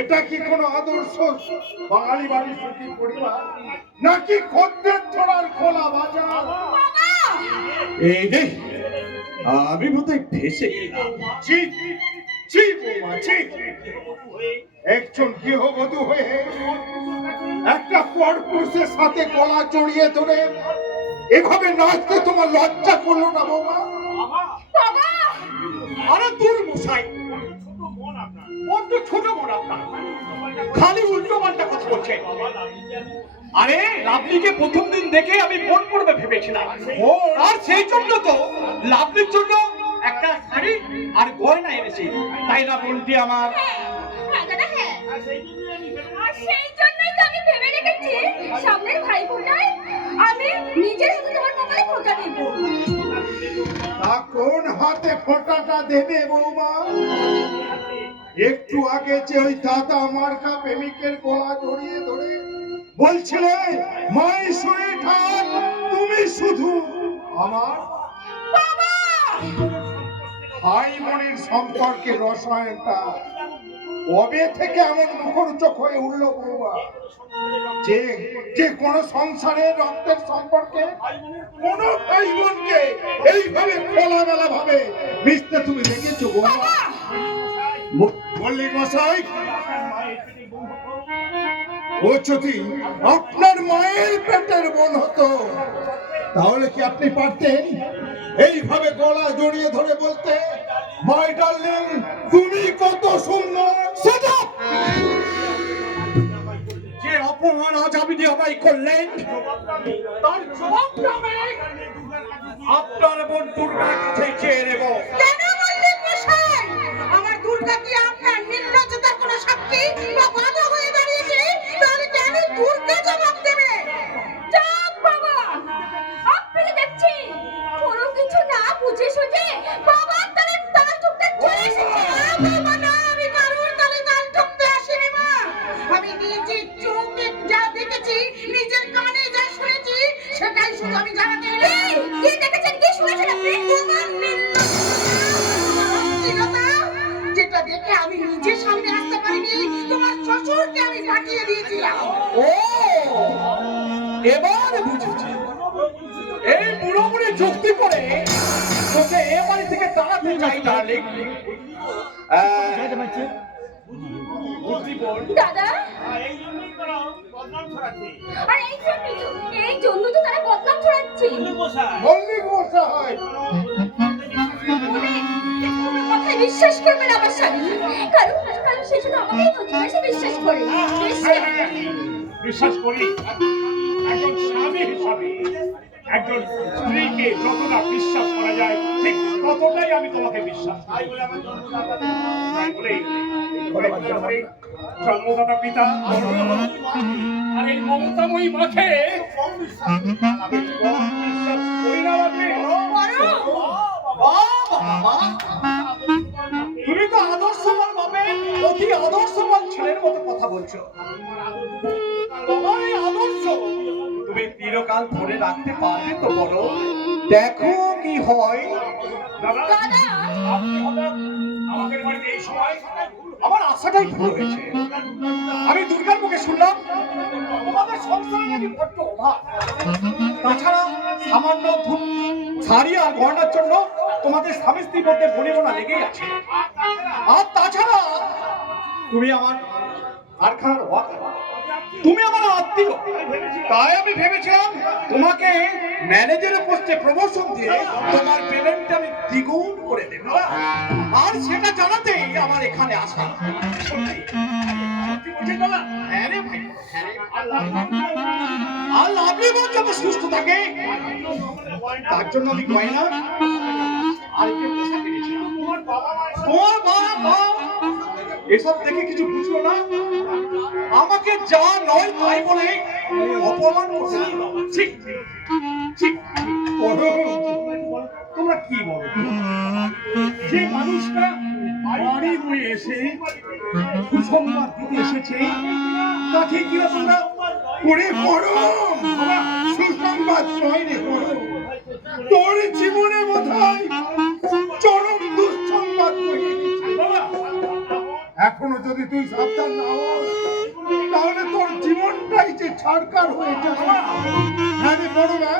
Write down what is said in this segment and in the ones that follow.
এটা কি কোনো আদর্শ বাঙালি বাড়ির সুখী পরিবার নাকি খদ্দের ছড়ার খোলা বাজার? এই রে, আমি বোধহয় ফেসে গেলাম। ছি ছি বৌমা ছি! একজন গৃহবধূ হয়ে একটা পরপুরুষের সাথে গলা জড়িয়ে ধরে এভাবে নাচতে তোমার লজ্জা করলো না বৌমা? আরে দূর মশাই, বড্ড ছোট মন আপনার, খালি উল্টো পাল্টা কথা বলছে। আরে লাভলিকে প্রথম দিন দেখে আমি মন পড়বে ভেবেছিলাম, আর সেই জন্য তো লাভলির জন্য একটা শাড়ি আর গয়না এনেছি, তাই না বোনটি আমার? হ্যাঁ দাদা, হ্যাঁ। আর সেই জন্যই তো আমি ভেবে রেখেছি সামনের ভাইফোঁটায় আমি নিজের হাতে তোমার কপালে ফোঁটা দেব। তা কোন হাতে ফোঁটাটা দেবে বৌমা? একটু আগে যে ওই দাদা মার্কা প্রেমিকের গলা জড়িয়ে ধরে বলছিলে মাই সুইট হার্ট, তুমি শুধু আমার। ভাই বোনের সম্পর্কে রসায়নটা কবে থেকে এমন মুখরোচক হয়ে উঠল বৌমা যে যে কোন সংসারে রক্তের সম্পর্কে কোন ভাই বোনকে এইভাবে খোলামেলা ভাবে মিশতে তুমি দেখেছো বৌমা? মল্লিক মশাই, ও যদি আপনার মায়ের পেটের বোন হতো তাহলে কি আপনি পারতেন এইভাবে গলা জড়িয়ে ধরে বলতে, মাই ডার্লিং তুমি কত সুন্দর? সেটা যে অপমান আজ আপনি আমায় করলেন, তার জবাবটা আমি আপনার বোন দুর্গার কাছে চেয়ে নেব। কেন মল্লিক মশাই, আমার দুর্গা কি আপনার নির্লজ্জতার কোনো সাক্ষী বা বাধা হয়ে দাঁড়িয়েছে? তাহলে কেন দুর্গা জবাব দেবে? চুপ বাবা, আপনাকে দেখছি কোনো কিছু না বুঝে সুঝে বাবার তালে তাল ঠুকতে চলে এসেছে। বাবা না, আমি কারোর তালে তাল ঠুকতে আসিনি মা। আমি নিজের চোখে যা দেখেছি, নিজের কানে যা শুনেছি, সেটাই শুধু আমি জানাতে এলাম। কি দেখেছেন, কি শুনেছেন আপনি? তোমার নির্লজ্জতা, যেটা দেখে আমি নিজের সামনে আসতে পারিনি, তোমার শ্বশুরকে আমি পাঠিয়ে দিয়েছিলাম। ও, এবার বুঝেছি। এই বুড়ো বুড়ি যুক্তি করে তোকে এ বাড়ি থেকে তাড়াতে চাই ডার্লিং। দাদা, আর এই জন্য তো তারা বদনাম ছড়াচ্ছে। মল্লিক মশাই, তুমি কথায় বিশ্বাস করবে না আমার স্বামী, কারণ কারণ সে শুধু আমাকেই ভালোবাসে, বিশ্বাস করে। বিশ্বাস করি একজন স্বামী হিসাবে একজন স্ত্রীকে যতটা বিশ্বাস করা যায় ঠিক ততটাই আমি তোমাকে বিশ্বাস করি। জন্মদাতা পিতা আর এই মমতাময়ী মাকে আমি বিশ্বাস করি না। তুমি তো আদর্শবান ভাবে অতি আদর্শবান ছেলের মতো কথা বলছো। তোমার এই আদর্শ তুমি চিরকাল ধরে রাখতে পারবে তো? বলো, দেখো কি হয়। দাদা, আপনি হঠাৎ আমাদের বাড়িতে এই সময়? আমার আশাটাই ভুল হয়েছে। আমি দুর্গার মুখে শুনলাম তোমাদের সংসারে নাকি বড্ড অভাব। তাছাড়া সামান্য শাড়ি আর গয়নার জন্য তোমাদের স্বামী স্ত্রীর মধ্যে বনিবনা লেগেই আছে। আর তাছাড়া তুমি আমার কারখানার ওয়ার্কার, তুমি আমার আত্মীয়, তাই আমি ভেবেছিলাম তোমাকে ম্যানেজারের পোস্টে প্রমোশন দিয়ে তোমার পেমেন্টটা আমি দ্বিগুণ করে দেব, আর সেটা জানাতেই আমার এখানে আসা। হ্যাঁ রে ভাই, হ্যাঁ রে। আর লাভলি বোন যাতে সুস্থ থাকে তার জন্য আমি গয়না আর একটু পোশাক কিনেছিলাম। তোমার বাবা এসব দেখে কিছু বুঝলো না, আমাকে যা নয় তাই বলে অপমান করছে। ঠিক ঠিক তোমরা কি বলো? যে মানুষটা বাড়ি হয়ে এসে সুসংবাদ দিতে এসেছে তাকে কি তোমরা করে পড়ো সুসংবাদ নয় রে পড়ো, তোর জীবনে বোধহয় চরম দুঃসংবাদ হয়ে গেছে। বাবা এখনো যদি তুই সাবধান না হস তাহলে তোর জীবনটাই যে ছাড়কার হয়ে যাবে। হ্যাঁ রে বড় ভাই,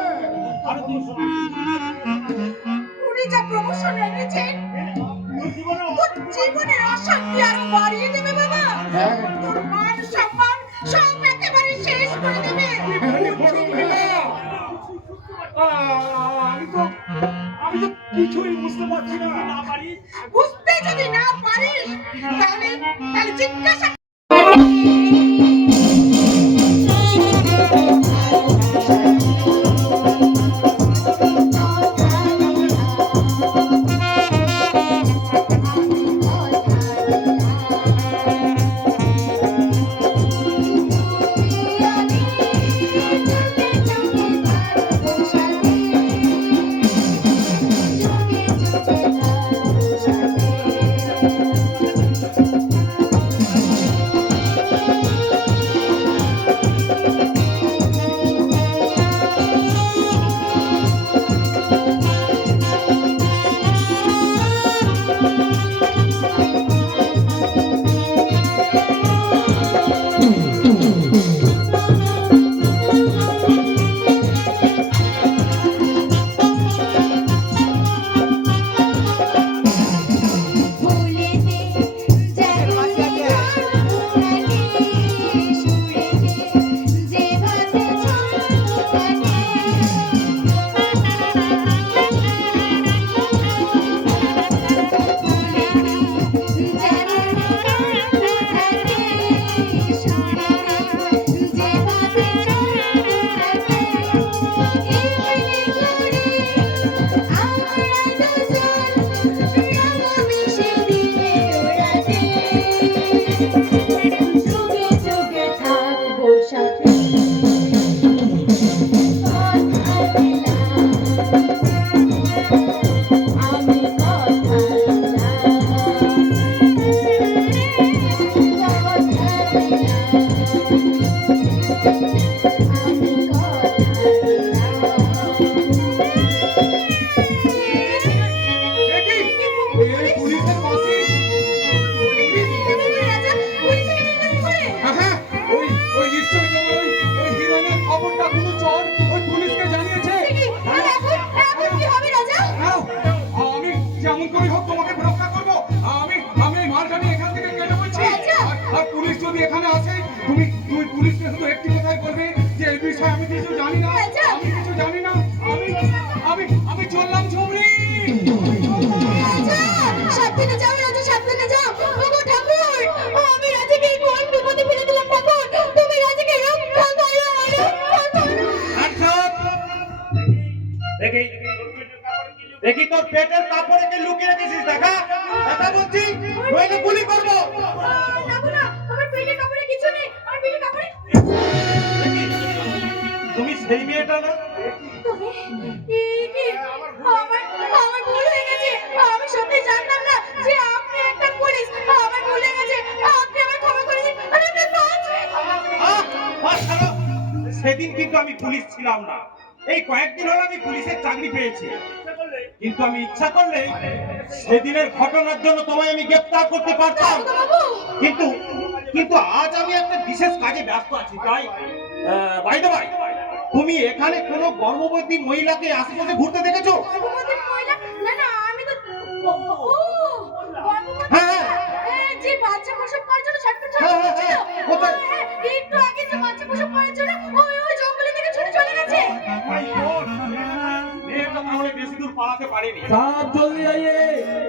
উনি যা প্রমোশন এনেছেন তোর জীবনের অশান্তি আরো বাড়িয়ে দেবে বাবা। হ্যাঁ। তোর মান সম্মান সব একেবারে শেষ করে দেবে। বড় ভাই, আমি তো কিছুই বুঝতে পারছি না। বুঝতে যদি না পারিস তাহলে জিজ্ঞাসা দেখি তোর পেটের কাপড়ে কে লুকিয়ে রেখেছিস, দেখা দেখা বলছি, নইলে গুলি করবো। তুমি সেই মেয়েটা না? আমার ভুল হয়ে গেছে, আমি সত্যি জানতাম না যে আপনি একটা পুলিশ। আমার ভুল হয়ে গেছে, আপনি আমায় ক্ষমা করে দিন। আরে আপনি বাঁচবেন। ছাড়ো, সেদিন কিন্তু আমি পুলিশ ছিলাম না। এই কয়েকদিন হলো আমি পুলিশের চাকরি পেয়েছি, কিন্তু আমি ইচ্ছা করলে সেদিনের ঘটনার জন্য তোমায় আমি গ্রেফতার করতে পারতাম, কিন্তু কিন্তু আজ আমি একটা বিশেষ কাজে ব্যস্ত আছি। তাই বাই দ্য বাই, তুমি এখানে কোনো গর্ভবতী মহিলাকে আশেপাশে ঘুরতে দেখেছো? গর্ভবতী মহিলা? না না, আমি তো হ্যাঁ, যে বাচ্চা প্রসব করার জন্য ছটফট হ্যাঁ, করছিল, কোথায়? একটু আগে যে বাচ্চা প্রসব করার জন্য ওই জঙ্গলের দিকে ছুটে চলে গেছে। My God! মেয়েটা তাহলে বেশি দূর পালাতে পারেনি। साहब जल्दी आइए,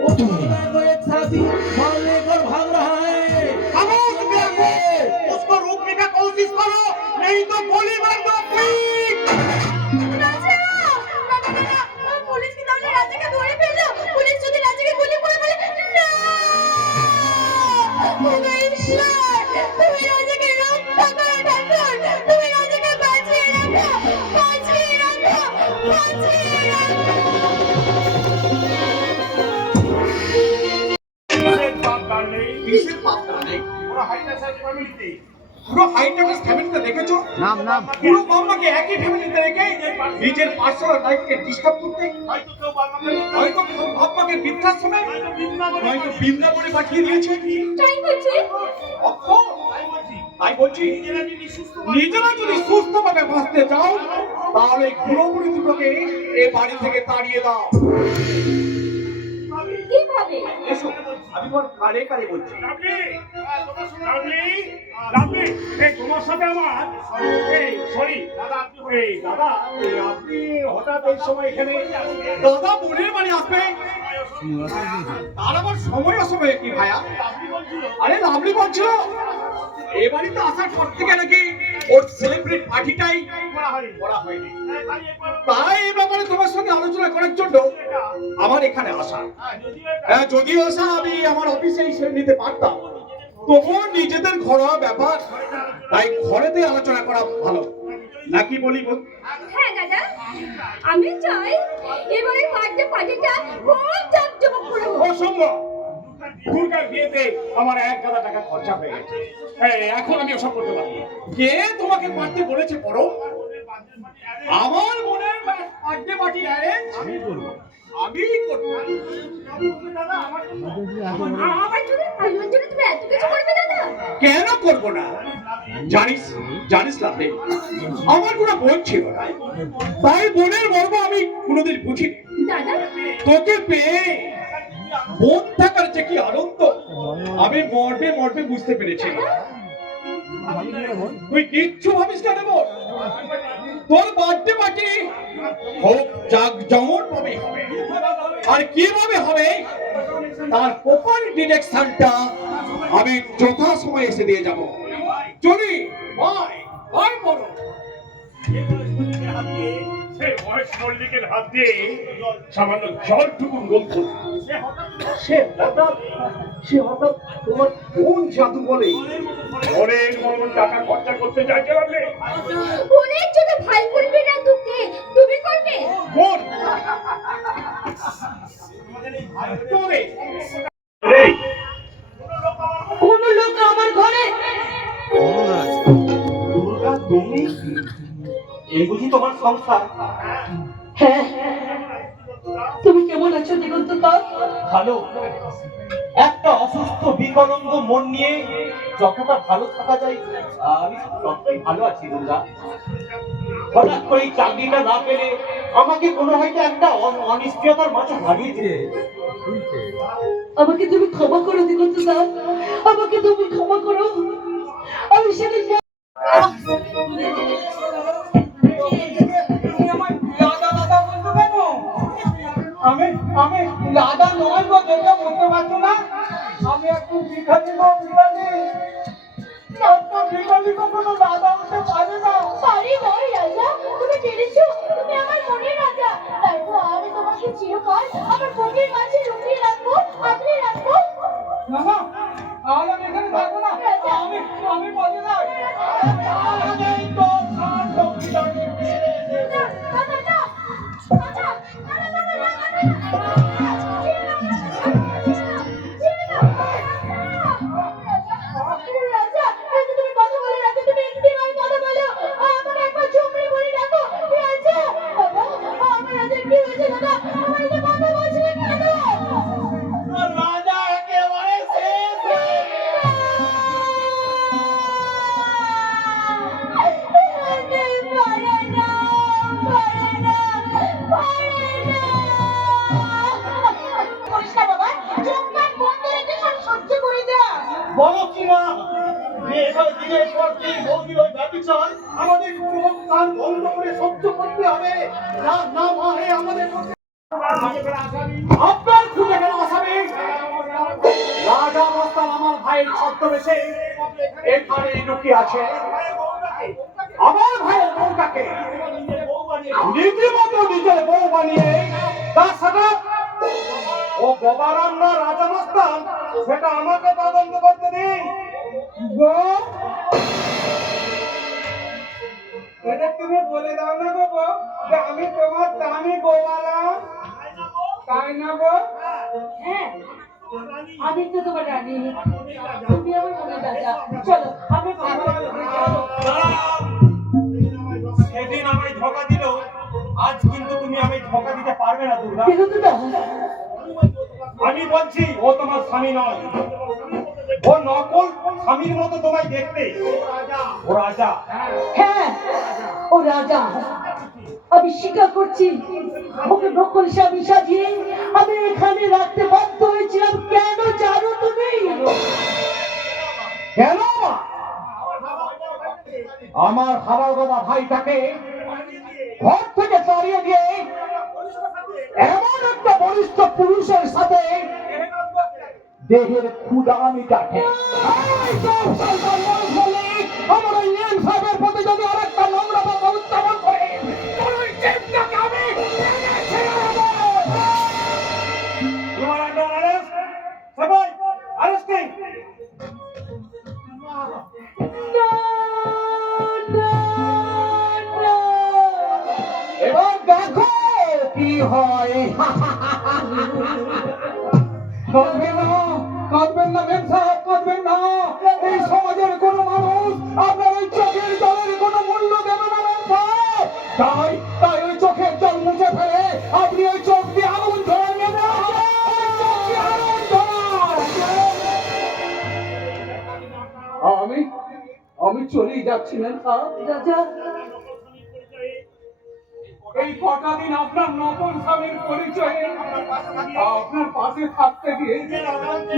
उस महिला को एक साथी मार लेकर भाग रहा है। खामोश बेवकूफ! उसको रोकने का कोशिश करो, नहीं तो गोली मार दो प्लीज। রাজা! না, পুলিশ কি তাহলে রাজাকে ধরে ফেললো? পুলিশ যদি রাজাকে গুলি করে ফেলে? না! ওগো ঈশ্বর! তুমি রাজাকে রক্ষা করো ঠাকুর! তুমি রাজাকে বাঁচিয়ে রাখো! বাঁচিয়ে রাখো! বাঁচিয়ে রাখো! কিসের পাপ ডার্লিং? কিসের পাপ ডার্লিং? ওরা হাইটাসার ফ্যামিলিতে পুরো হাইটেকের ফ্যামিলিতে দেখেছো পুরো বাবাকে একই ফ্যামিলিতে রেখে নিজের পার্সোনাল লাইফকে ডিস্টার্ব করতে হয়তো বাবাকে বৃদ্ধাশ্রমে হয়তো বৃন্দাবনে পাঠিয়ে দিয়েছে। তাই বলছি তাই বলছি নিজেরা যদি সুস্থভাবে বাঁচতে চাও তাহলে পুরোপুরি দুটোকে এ বাড়ি থেকে তাড়িয়ে দাও। কিভাবে? এসো আমি তোমার কানে কানে বলছি। তোমার সাথে আমার সরি দাদা আপনি হঠাৎ এই সময় এখানে দাদা বোনের বাড়ি আসবে তার আবার সময় অসময়ে কি ভাইয়া? আরে লাভলি বলছিল এ বাড়িতে আসার পর থেকে নাকি ওর সেলিব্রেট পার্টিটাই করা হয়নি, তাই এই ব্যাপারে তোমার সঙ্গে আলোচনা করার জন্য আমার এখানে আসা। হ্যাঁ যদিও আসা আমি আমার অফিসেই সেরে নিতে পারতাম, তবুও নিজেদের ঘরোয়া ব্যাপার, তাই ঘরেতে আলোচনা করা ভালো নাকি বলি? হ্যাঁ দাদা, আমি চাই এবারে বার্থডে পার্টিটা খুব জাঁকজমক করে হোক। অসম্ভব, দুর্গার বিয়েতে আমার 1,000 টাকা খরচা হয়ে গেছে, এখন আমি ওসব করতে পারবো না। কে তোমাকে পার্টি বলেছে? পড়ো আমার মনের বার্থডে পার্টি অ্যারেঞ্জ আমি করব, আমি করব। আমার জন্য তুমি এত কিছু করবে দাদা? কেন করব না? জানিস লাভলি, আমার কোনো বোন ছিল না, তাই বোনের মর্ম আমি কোনোদিন বুঝিনি। দাদা তোকে পেয়ে বোন থাকার যে কি আনন্দ আমি মর্মে মর্মে বুঝতে পেরেছি। তুই কিচ্ছু ভাবিস না রে বোন, তোর বার্থডে পার্টি খুব জাঁকজমক ভাবে হবে, আর কিভাবে হবে তার প্রপার ডিরেকশনটা আমি যথা সময় এসে দিয়ে যাব। চলি বাই বাই বলো। সেই বয়স মল্লিকের হাত দিয়ে সামান্য জলটুকু গোল করল, সে হঠাৎ তোমার কোন জাদু বলে অনেক মরণ টাকা খরচা করতে চাইতে পারলে অনেক ছোট ভাই করবে না তোকে, তুমি করবে? কোন তোরে কোন লোক আমার ঘরে? দুর্গা তুমি এই বুঝি তোমার সংসার? হ্যাঁ, তুমি কেমন আছো দিগন্ত দা? ভালো। একটা অসুস্থ বিকলাঙ্গ মন নিয়ে যতটা ভালো থাকা যায় আমি ততটাই ভালো আছি দুর্গা। হঠাৎ করে এই চাকরিটা না পেলে আমাকে কোনো হয়তো একটা অনিশ্চয়তার মাঝে হারিয়ে দিলে। আমাকে তুমি ক্ষমা করো দিগন্ত দা, আমাকে তুমি ক্ষমা করো। আমি সেদিন আমি দাদা নয় গো, যেটা বলতে পারছো না, আমি একটু ভিখারি গো, ভিখারি। ভিখারি কখনো দাদা হতে পারে না। আরে বড় রাজা, তুমি পেরেছো, তুমি আমার মনের রাজা, তাই তো আমি তোমাকে চিরকাল আমার বুকের মাঝে লুকিয়ে রাখবো, আগলে রাখবো। না না, আর আমি এখানে থাকবো না, আমি বলি না। রাজা একেবারে শেষ। বলো কি না, এবার দিনের পর দিন বৌদি ওই ব্যবচার আমাদের চোখ কান বন্ধ করে সহ্য করতে হবে, না হয় আমাদের আপনার খুঁজে গেল আসামি রাজা মস্তান আমার ভাইয়ের ছদ্মবেশে এখানে লুকিয়ে আছে। আমার ভাইয়ের বউটাকে রীতিমতো নিজের বউ বানিয়ে তার সাথে ও গবারাম না রাজা মস্তান সেটা আমাকে তদন্ত করতে দিন। এটা তুমি বলে দাও না গো বউ, যে আমি তোমার দামি বউয়ালাম, তাই না গো? হ্যাঁ, আমি তো তোমার রানী, তুমি আমার মনের রাজা। চলো, আমরা আজ কিন্তু তুমি আমি ধোকা দিতে পারবে না দুর্গা। বিনোদিতা, আমি বলছি ও তোমার স্বামী নয়, ও নকল স্বামীর মতো তোমায় দেখতে। ও রাজা। হ্যাঁ ও রাজা। আমি স্বীকার করছি, ওকে নকল স্বামী সাজিয়ে আমি এখানে রাখতে বাধ্য হয়েছিলাম। কেন জানো তুমি? কেন? আমার হারাগোদা ভাইটাকে ঘর থেকে তাড়িয়ে দিয়ে এমন একটা বলিষ্ঠ পুরুষের সাথে দেহের ক্ষুধা মিটাতে। আমার ওই ন্যান সাহেবের প্রতি যদি আরেকটা নোংরা কথা উত্থাপন করে, তোর ওই চেপটাকে আমি টেনে ছেড়ে দেবো। You are under arrest. সবাই arresting. না, না, না। এবার দেখো কি হয়। কাঁদবেন না, কাঁদবেন না মেম সাহেব, কাঁদবেন না। এই সমাজের কোন মানুষ আপনার ওই চোখের জলের কোনো মূল্য দেবে না মেম সাহেব। তাই ওই চোখের জল মুছে ফেলে আপনি ওই চোখ দিয়ে আগুন ধরে নেবেন। ওই চোখ দিয়ে আগুন ধরান। আমি চলেই যাচ্ছি মেম সাহেব। রাজা, এই কটা দিন আপনার নকল স্বামীর পরিচয়ে আপনার পাশে থাকতে গিয়ে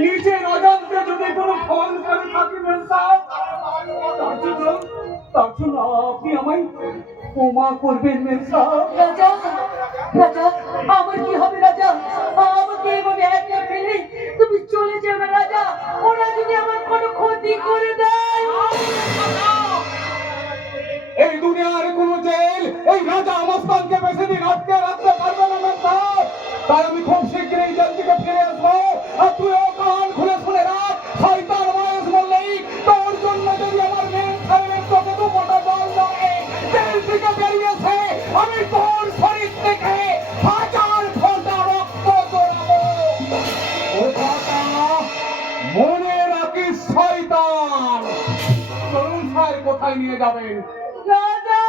নিজের অজান্তে যদি কোনো ফল করে থাকি মেম সাহেব, তার জন্য আপনি আমায় ক্ষমা করবেন মেম সাহেব। রাজা, রাজা, আমার কি হবে রাজা? আমাকে এভাবে একা ফেলে তুমি চলে যাও না রাজা। ওরা যদি আমার কোনো ক্ষতি করে দেয়। এই দুনিয়ার কোন জেল এই রাজা মস্তানকে বেশি দিন আটকে রাখতে পারবে না মেম সাহেব। তাই আমি খুব শীঘ্রই জেল থেকে ফিরে আসবো। আর তুইও কান খুলে শুনে রাখ, শয়তান মহেশ মল্লিক, তোর জন্য যদি আমার মেম সাহেবের চোখে দু ফোঁটা জল ধরে জেল থেকে বেরিয়েছে, আমি তোর শরীর থেকে 1000 ফোঁটা রক্ত জড়াবো। ওই কথা মনে রাখিস শয়তান। চলুন স্যার, কোথায় নিয়ে যাবেন? রাজা!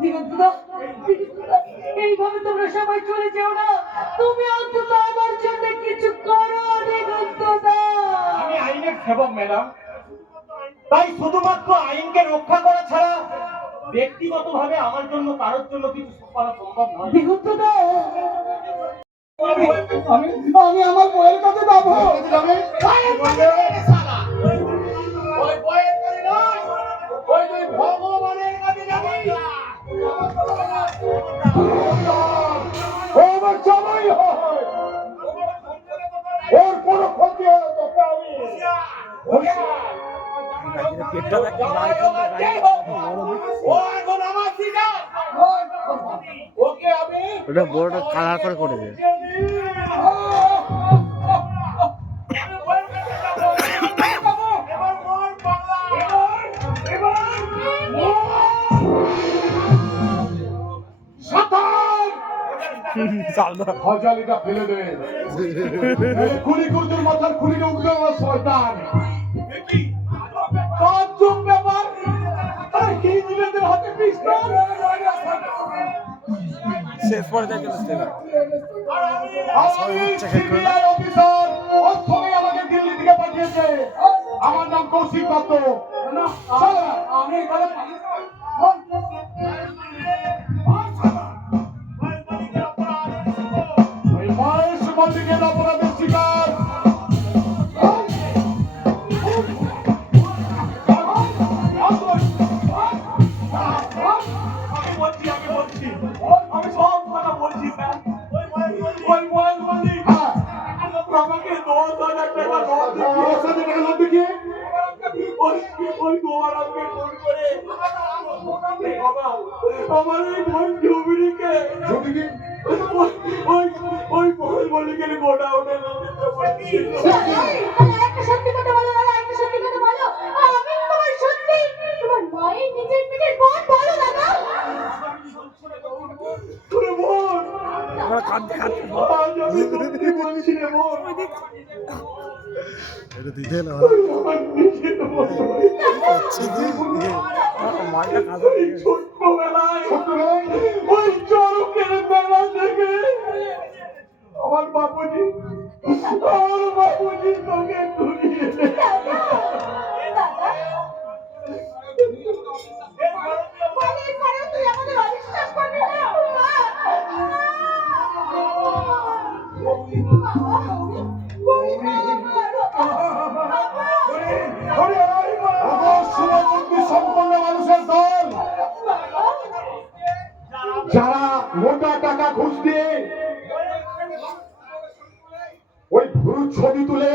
দিগন্তদা, দিগন্তদা, এইভাবে তোমরা সবাই চলে যেও না। তুমি অন্তত আমার জন্য কিছু করো দিগন্তদা। আমি আইনের সেবক ম্যাডাম, তাই শুধুমাত্র আইনকে রক্ষা করা ছাড়া ব্যক্তিগতভাবে আমার জন্য কারোর জন্য কিছু করা সম্ভব নয়। দিগন্তদা, আমি আমার বইয়ের কাছে যাবো। ওই বয়ের কাছে নয়, ওই তুই ভগবানের কাছে যাবি। ও আমার জামাই হয়, ওর কোনো ক্ষতি হলো তোকে আমি ও এখন আমার শিকার। ওকে আমি ওটা বড়টা কালার করে করে দে। হজালিটা ফেলে দে। খুলি কুর্তুর মাথার খুলিটা উঠবে আমার শয়তান। তাজ্জব ব্যাপার, আরে হিজড়েদের হাতে পিস্তল। শেষ পর্যায়ে চলে আসতে পারে। আমি সিবিআই অফিসার, অক্ষমে আমাকে দিল্লি থেকে পাঠিয়েছে। আমার নাম কৌশিক দত্ত। চলো, আমি এখানে ওই মহেশ মল্লিকের অপরাধের শিকার। আমি সব কথা বলছি স্যার। ওই মহেশ মল্লিক আমাকে 10,000 টাকা লোন দিয়েছে। ওই গোয়ার আমাকে ফোন করে আমার এই বোন জমিরিকে ওই মহেশ মল্লিকের গোডাউনে একটা সত্যি কথা বলো দাদা, একটা সত্যি কথা বলো। আমি তোমার সত্যি তোমার মায়ের নিজের পেটের বোন বলো দাদা। আমরা কাঁদতে কাঁদতে দাদা, মালটা কাঁচা ছোট্টবেলায় ওই চরকের মেলা থেকে আমার বাবুজি তোকে ঘুরিয়ে বলির পরেও তুই আমাদের অবিশ্বাস করবি না? সম্পন্ন মানুষের দল যারা মোটা টাকা ঘুষ দিয়ে ওই ভুরু ছবি তুলে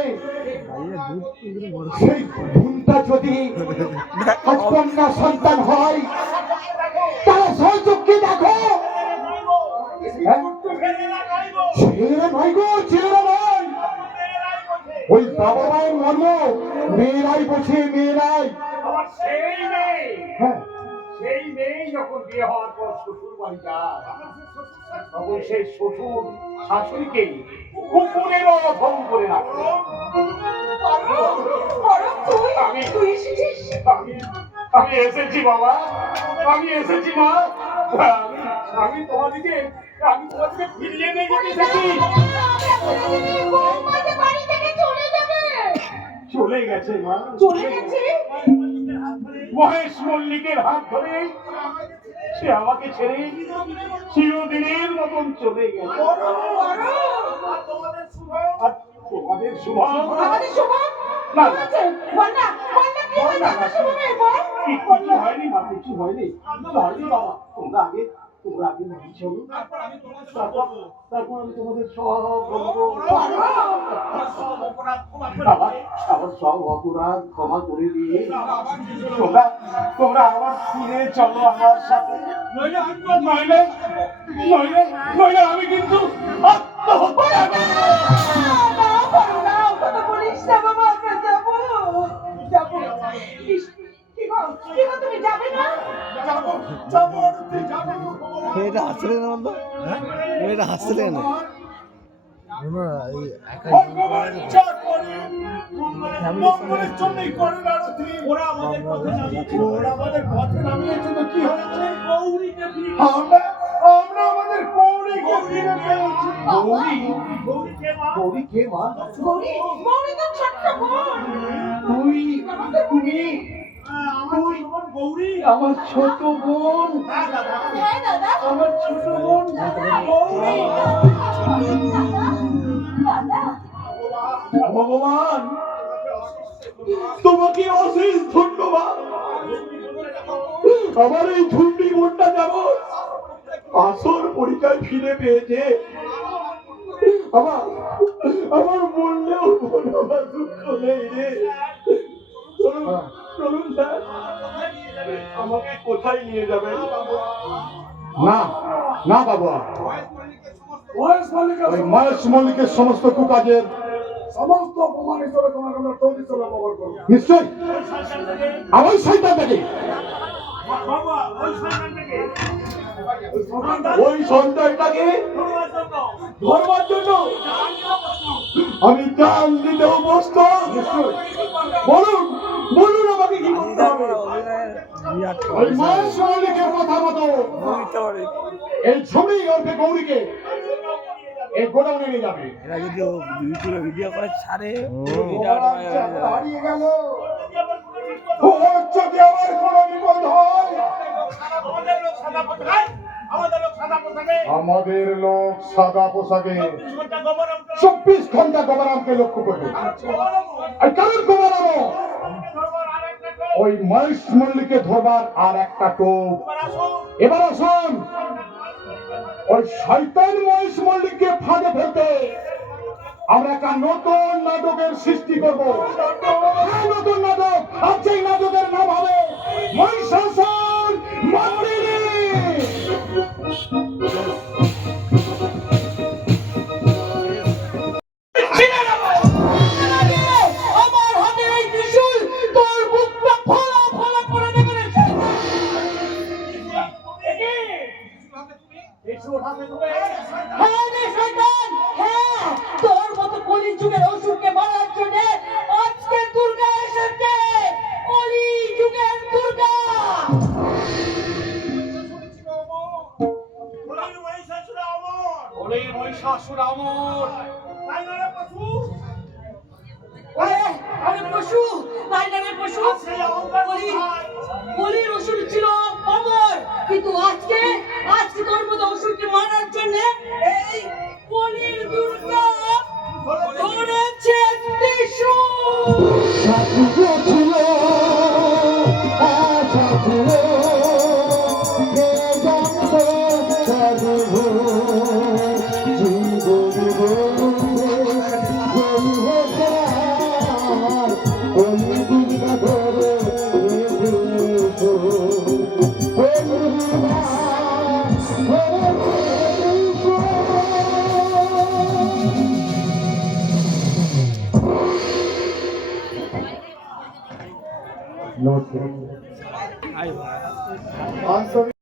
সেই ভুনটা যদি কন্যা সন্তান হয় তারা সহযোগকে দেখো। ছেলেরা নয় গো, ছেলেরা নয়, ওই বাবা মায়ের মর্ম মেয়েরাই বোঝে, মেয়েরাই। আমার সেই মেয়ে, হ্যাঁ, সেই মেয়ে যখন বিয়ে হওয়ার পর শ্বশুর বাড়ি যায় তখন সেই শ্বশুর শাশুড়িকে কুকুরের অধম করে রাখে। আমি এসেছি বাবা, আমি এসেছি মা, আমি তোমাদেরকে ফিরিয়ে নিয়ে যেতে এসেছি। চলে গেছে মা, চলে গেছে? মহেশ মল্লিকের হাত ধরে সে আমাকে ছেড়ে চিরদিনের মতন চলে গেছে। আর তোমাদের শুভ আমাদের শুভম না, কি হয়েছে? বল না, বল না, কি হয়েছে আমার শুভমের? বল। কিছু হয়নি মা, কিছু হয়নি বাবা। তোমরা আগে বাড়ি চলো, তারপর আমি তোমাদের সব বলবো। আমার সব অপরাধ ক্ষমা করে দিয়ে তোমরা আবার ফিরে চলো আমার সাথে, নইলে আমি কিন্তু আত্মহত্যা করব। না, পারো না, ও কথা বলিস না বাবা, আমরা যাবো। ইস, কি গো, তুমি যাবে না? যাবো। এটা হাসলে না বলতো, এটা হাসলে না ভগবান যা করে মঙ্গলের জন্যই করেন আরতি। ওরা আমাদের পথে নামিয়েছে তো কি হয়েছে? আমরা আমাদের গৌরীকে ফিরে পেয়েছি। গৌরী কে মা? গৌরী, গৌরী তো ছোট্ট বোন। তুমি গৌরী আমার ছোট বোন। হ্যাঁ দাদা, আমার ছোট বোন গৌরী। দাদা, ভগবান তোমাকে অশেষ ধন্যবাদ। আমার এই ঝুন্ডি বোনটা যেমন আসল পরিচয় ফিরে পেয়েছে, আমার বললেও কোনো দুঃখ নেই রে। চলুন স্যার, আমাকে কোথায় নিয়ে যাবেন? না না বাবা, ওই মহেশ মল্লিকের সমস্ত কুকাজের সমস্ত অপমান হিসেবে তোমাকে আমরা তৈরি ব্যবহার করবো। নিশ্চয় আমার শয়তানটাকে ওই সন্তানটাকে ধরবার জন্য আমি জান দিতেও প্রস্তুত। বলুন আমাকে কি করতে হবে? ওই মহেশ মল্লিকের কথা মতো এই ছবি ওকে গৌরীকে এই গোডাউনে নিয়ে যাবে। এরা যদি ইউটিউবে ভিডিও করে ছাড়ে হারিয়ে গেল, যদি আমার কোনো বিপদ হয় আমাদের লোক সাদা পোশাকে 24 ঘন্টা গবরামকে লক্ষ্য করবে। আর কারণ গবরাম ওই মহেশ মল্লিকে ধরবার আর একটা টোপ। এবার আসুন ওই শয়তান মহেশ মল্লিককে ফাঁদে ফেলতে আমরা একটা নতুন নাটকের সৃষ্টি করব। নতুন নাটক, আর সেই নাটকের নাম হবে মহিষাসুর মর্দিনী। আমার হাতে এই ত্রিশূল তোর বুকটা ফলা ফলা করে দেবে। হ্যাঁ রে শয়তান, হ্যাঁ, তোর মতো কলিযুগের অসুরকে মারার জন্য আজকে অসুর আমর। আরে পশু বাইরে পশু বলির অসুর ছিল অমর, কিন্তু আজকে তোর মতো অসুরকে মারার জন্য এই বলির দুর্গা ধরেছে ত্রিশূল। নমস্কার।